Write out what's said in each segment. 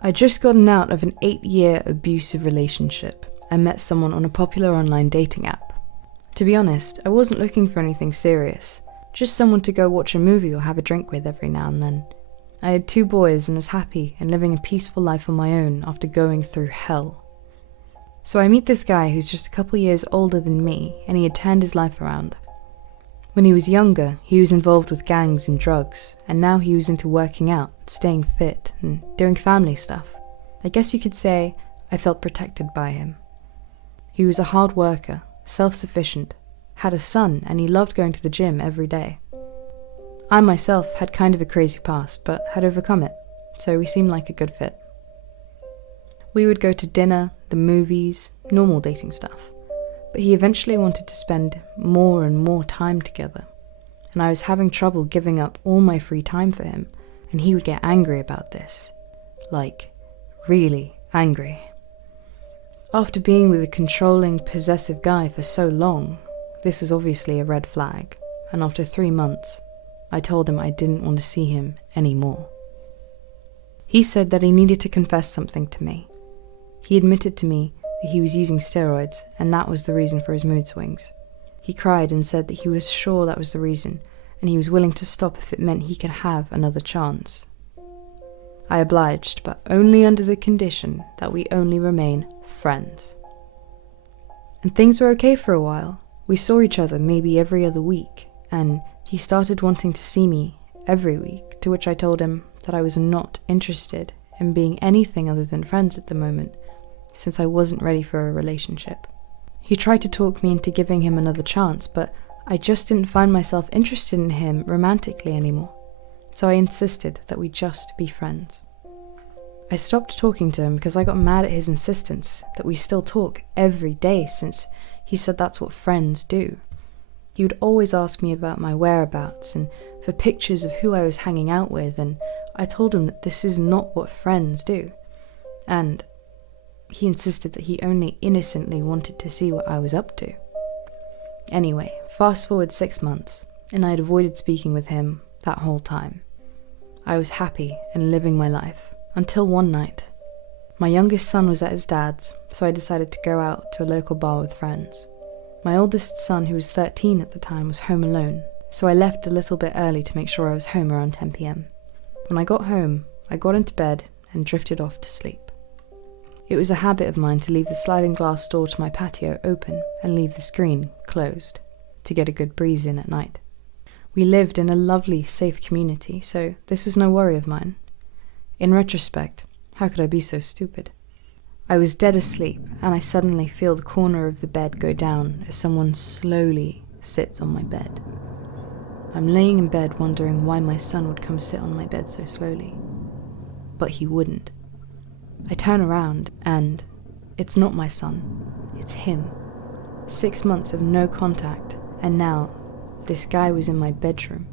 I'd just gotten out of an 8-year abusive relationship and met someone on a popular online dating app. To be honest, I wasn't looking for anything serious, just someone to go watch a movie or have a drink with every now and then. I had 2 boys and was happy and living a peaceful life on my own after going through hell. So I meet this guy who's just a couple years older than me, and he had turned his life around. When he was younger, he was involved with gangs and drugs, and now he was into working out, staying fit, and doing family stuff. I guess you could say I felt protected by him. He was a hard worker, self-sufficient, had a son, and he loved going to the gym every day. I myself had kind of a crazy past, but had overcome it, so we seemed like a good fit. We would go to dinner, the movies, normal dating stuff. But he eventually wanted to spend more and more time together, and I was having trouble giving up all my free time for him, and he would get angry about this. Like, really angry. After being with a controlling, possessive guy for so long, this was obviously a red flag, and after 3 months, I told him I didn't want to see him anymore. He said that he needed to confess something to me. He admitted to me that he was using steroids, and that was the reason for his mood swings. He cried and said that he was sure that was the reason, and he was willing to stop if it meant he could have another chance. I obliged, but only under the condition that we only remain friends. And things were okay for a while. We saw each other maybe every other week, and he started wanting to see me every week, to which I told him that I was not interested in being anything other than friends at the moment, since I wasn't ready for a relationship. He tried to talk me into giving him another chance, but I just didn't find myself interested in him romantically anymore, so I insisted that we just be friends. I stopped talking to him because I got mad at his insistence that we still talk every day, since he said that's what friends do. He would always ask me about my whereabouts and for pictures of who I was hanging out with, and I told him that this is not what friends do. And he insisted that he only innocently wanted to see what I was up to. Anyway, fast forward 6 months, and I had avoided speaking with him that whole time. I was happy and living my life, until one night. My youngest son was at his dad's, so I decided to go out to a local bar with friends. My oldest son, who was 13 at the time, was home alone, so I left a little bit early to make sure I was home around 10 p.m. When I got home, I got into bed and drifted off to sleep. It was a habit of mine to leave the sliding glass door to my patio open and leave the screen closed, to get a good breeze in at night. We lived in a lovely, safe community, so this was no worry of mine. In retrospect, how could I be so stupid? I was dead asleep, and I suddenly feel the corner of the bed go down as someone slowly sits on my bed. I'm laying in bed wondering why my son would come sit on my bed so slowly. But he wouldn't. I turn around, and it's not my son, it's him. 6 months of no contact, and now this guy was in my bedroom.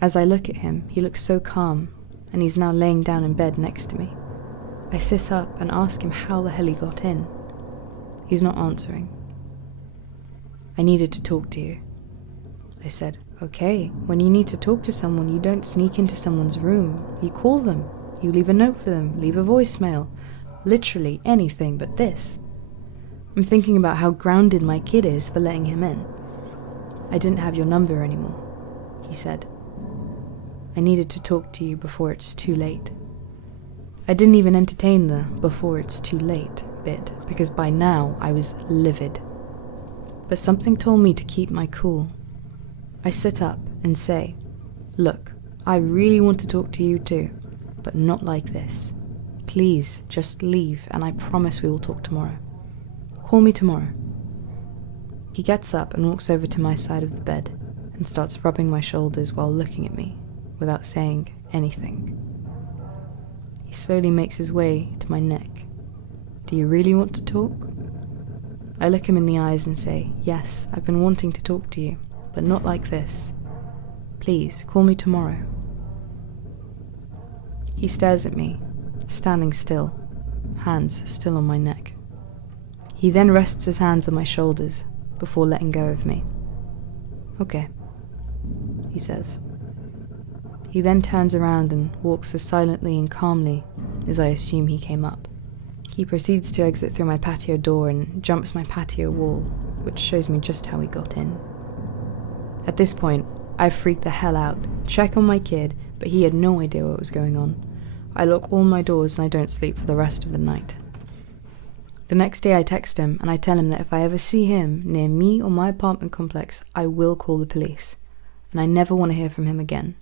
As I look at him, he looks so calm, and he's now laying down in bed next to me. I sit up and ask him how the hell he got in. He's not answering. I needed to talk to you. I said, okay, when you need to talk to someone, you don't sneak into someone's room. You call them. You leave a note for them, leave a voicemail. Literally anything but this. I'm thinking about how grounded my kid is for letting him in. I didn't have your number anymore, he said. I needed to talk to you before it's too late. I didn't even entertain the "before it's too late" bit, because by now I was livid. But something told me to keep my cool. I sit up and say, look, I really want to talk to you too, but not like this. Please, just leave, and I promise we will talk tomorrow. Call me tomorrow. He gets up and walks over to my side of the bed and starts rubbing my shoulders while looking at me, without saying anything. He slowly makes his way to my neck. Do you really want to talk? I look him in the eyes and say, yes, I've been wanting to talk to you, but not like this. Please, call me tomorrow. He stares at me, standing still, hands still on my neck. He then rests his hands on my shoulders before letting go of me. Okay, he says. He then turns around and walks as silently and calmly as I assume he came up. He proceeds to exit through my patio door and jumps my patio wall, which shows me just how he got in. At this point, I freak the hell out, check on my kid, but he had no idea what was going on. I lock all my doors and I don't sleep for the rest of the night. The next day I text him and I tell him that if I ever see him near me or my apartment complex, I will call the police, and I never want to hear from him again.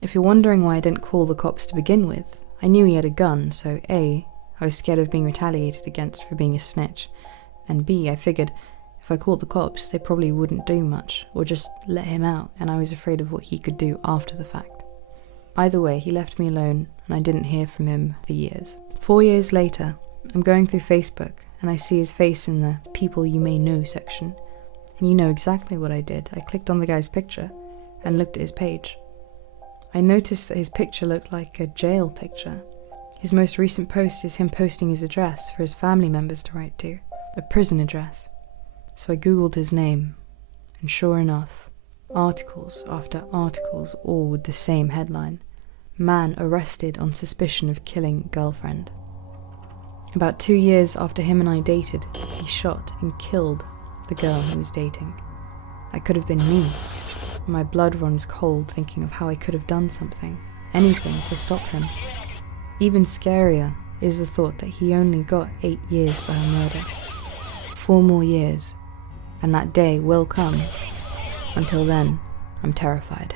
If you're wondering why I didn't call the cops to begin with, I knew he had a gun, so A, I was scared of being retaliated against for being a snitch, and B, I figured if I called the cops, they probably wouldn't do much, or just let him out, and I was afraid of what he could do after the fact. Either way, he left me alone, and I didn't hear from him for years. 4 years later, I'm going through Facebook, and I see his face in the People You May Know section. And you know exactly what I did. I clicked on the guy's picture, and looked at his page. I noticed that his picture looked like a jail picture. His most recent post is him posting his address for his family members to write to, a prison address. So I googled his name, and sure enough, articles after articles, all with the same headline: Man arrested on suspicion of killing girlfriend. About 2 years after him and I dated, he shot and killed the girl he was dating. That could have been me. My blood runs cold thinking of how I could have done something, anything to stop him. Even scarier is the thought that he only got 8 years for her murder. 4 more years, and that day will come. Until then, I'm terrified.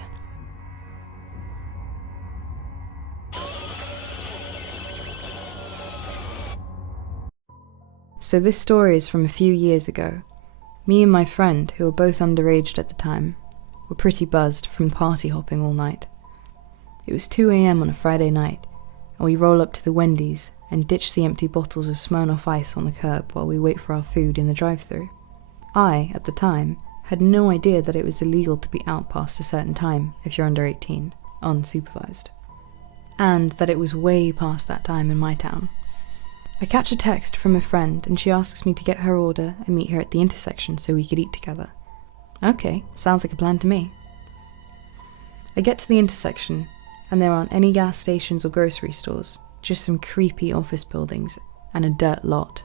So this story is from a few years ago. Me and my friend, who were both underage at the time, were pretty buzzed from party hopping all night. It was 2 a.m. on a Friday night, and we roll up to the Wendy's and ditch the empty bottles of Smirnoff Ice on the curb while we wait for our food in the drive-thru. I, at the time, had no idea that it was illegal to be out past a certain time if you're under 18, unsupervised. And that it was way past that time in my town. I catch a text from a friend and she asks me to get her order and meet her at the intersection so we could eat together. Okay, sounds like a plan to me. I get to the intersection and there aren't any gas stations or grocery stores, just some creepy office buildings and a dirt lot.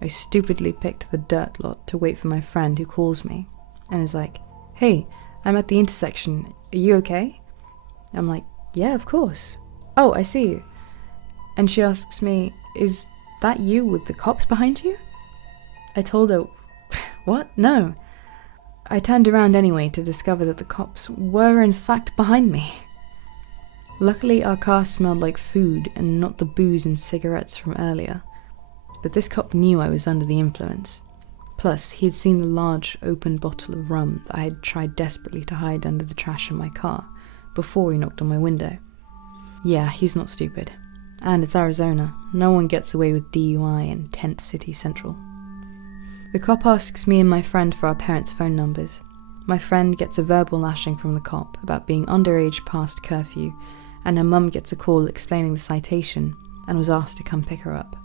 I stupidly picked the dirt lot to wait for my friend who calls me and is like, "Hey, I'm at the intersection, are you okay?" I'm like, "Yeah, of course. Oh, I see you." And she asks me, "Is that you with the cops behind you?" I told her, "What? No." I turned around anyway to discover that the cops were in fact behind me. Luckily our car smelled like food and not the booze and cigarettes from earlier. But this cop knew I was under the influence. Plus, he had seen the large open bottle of rum that I had tried desperately to hide under the trash in my car before he knocked on my window. Yeah, he's not stupid. And it's Arizona. No one gets away with DUI in Tent City Central. The cop asks me and my friend for our parents' phone numbers. My friend gets a verbal lashing from the cop about being underage past curfew, and her mum gets a call explaining the citation and was asked to come pick her up.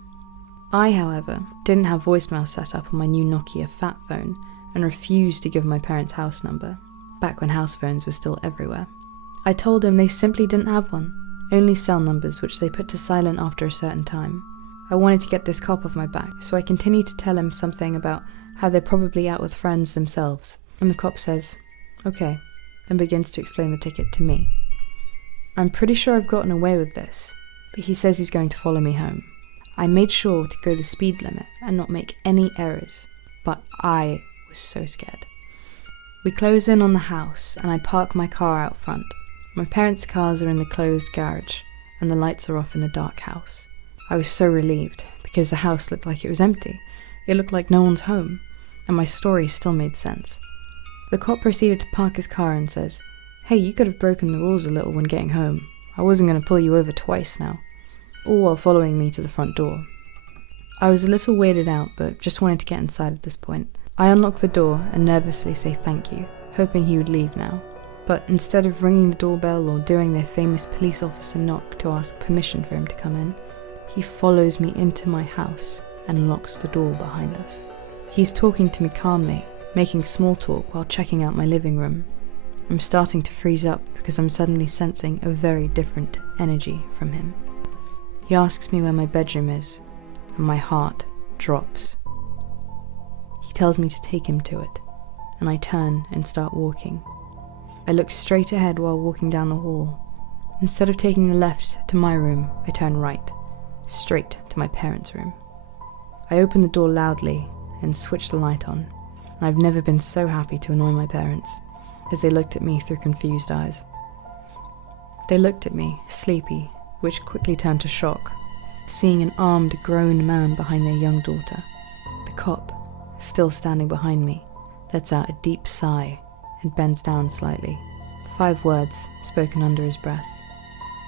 I, however, didn't have voicemail set up on my new Nokia Fat phone and refused to give my parents' house number, back when house phones were still everywhere. I told them they simply didn't have one, only cell numbers which they put to silent after a certain time. I wanted to get this cop off my back, so I continued to tell him something about how they're probably out with friends themselves, and the cop says, "Okay," and begins to explain the ticket to me. I'm pretty sure I've gotten away with this, but he says he's going to follow me home. I made sure to go the speed limit and not make any errors, but I was so scared. We close in on the house and I park my car out front. My parents' cars are in the closed garage and the lights are off in the dark house. I was so relieved because the house looked like it was empty. It looked like no one's home, and my story still made sense. The cop proceeded to park his car and says, "Hey, you could have broken the rules a little when getting home. I wasn't going to pull you over twice now," all while following me to the front door. I was a little weirded out, but just wanted to get inside at this point. I unlock the door and nervously say thank you, hoping he would leave now. But instead of ringing the doorbell or doing their famous police officer knock to ask permission for him to come in, he follows me into my house and locks the door behind us. He's talking to me calmly, making small talk while checking out my living room. I'm starting to freeze up because I'm suddenly sensing a very different energy from him. He asks me where my bedroom is, and my heart drops. He tells me to take him to it, and I turn and start walking. I look straight ahead while walking down the hall. Instead of taking the left to my room, I turn right, straight to my parents' room. I open the door loudly and switch the light on, and I've never been so happy to annoy my parents, as they looked at me through confused eyes. They looked at me, sleepy, which quickly turned to shock, seeing an armed, grown man behind their young daughter. The cop, still standing behind me, lets out a deep sigh and bends down slightly. 5 words spoken under his breath.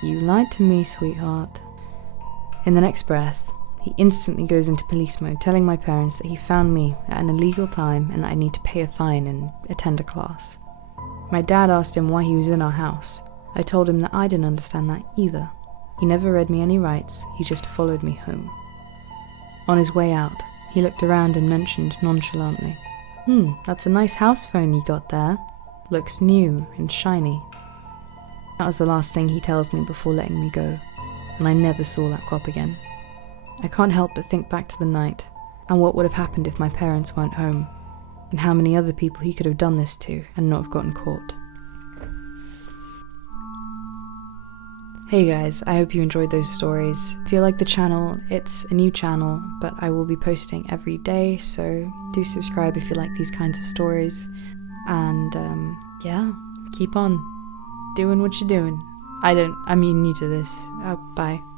"You lied to me, sweetheart." In the next breath, he instantly goes into police mode, telling my parents that he found me at an illegal time and that I need to pay a fine and attend a class. My dad asked him why he was in our house. I told him that I didn't understand that either. He never read me any rights, he just followed me home. On his way out, he looked around and mentioned nonchalantly, "That's a nice house phone you got there. Looks new and shiny." That was the last thing he tells me before letting me go, and I never saw that cop again. I can't help but think back to the night, and what would have happened if my parents weren't home, and how many other people he could have done this to and not have gotten caught. Hey guys, I hope you enjoyed those stories. If you like the channel, it's a new channel, but I will be posting every day, so do subscribe if you like these kinds of stories. And yeah, keep on doing what you're doing. I'm new to this. Bye.